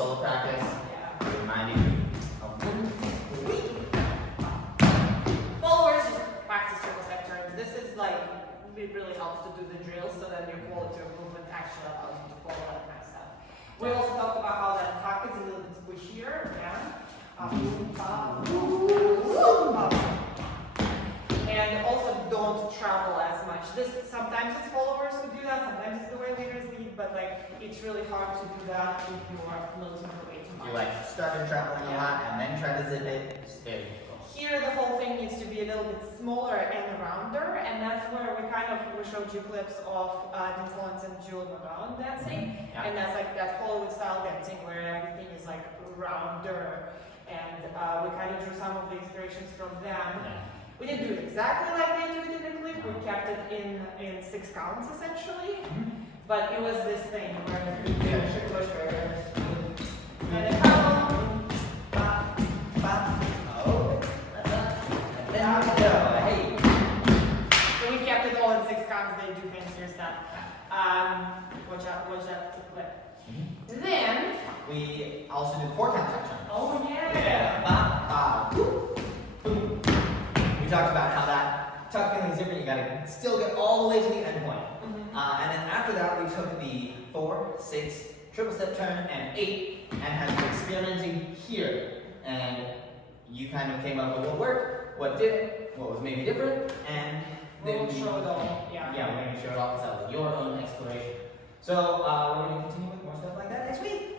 solo practice. Yeah. Remind you of Followers just practice triple step turns. This is like, it really helps to do the drills so that your quality of movement actually allows you to follow that kind of stuff. We also talked about how that tuck is a little bit squishier. Yeah. And also don't travel as much. This sometimes it's followers who do that, sometimes it's the way leaders lead, but like it's really hard to do that if you are floating away too much. you like started traveling a lot and then try to zip it. There you go. Here the whole thing needs to be a little bit smaller and rounder, and that's where we showed you clips of Nicholas and Jules McGowan dancing, Yeah. and that's like that Hollywood style dancing where everything is like rounder, and we kind of drew some of the inspirations from them. Yeah. We didn't do it exactly like they do it in the clip, we kept it in 6 counts essentially, but it was this thing where you should push further. And then Hey. so we kept it all in 6 counts, they do fancier stuff. Watch out to clip. Then We also did 4 count section. oh yeah. Yeah. Ba, ba, boop, boop. We talked about how that tuck feeling is different. You gotta still get all the way to the end point. And then after that, we took the 4, 6, triple step turn, and 8, and had been experimenting here. And you kind of came up with what worked, what didn't, what was maybe different, and then We'll show it all. Yeah. we're going to show it all because that was your own exploration. So we're going to continue with more stuff like that next week.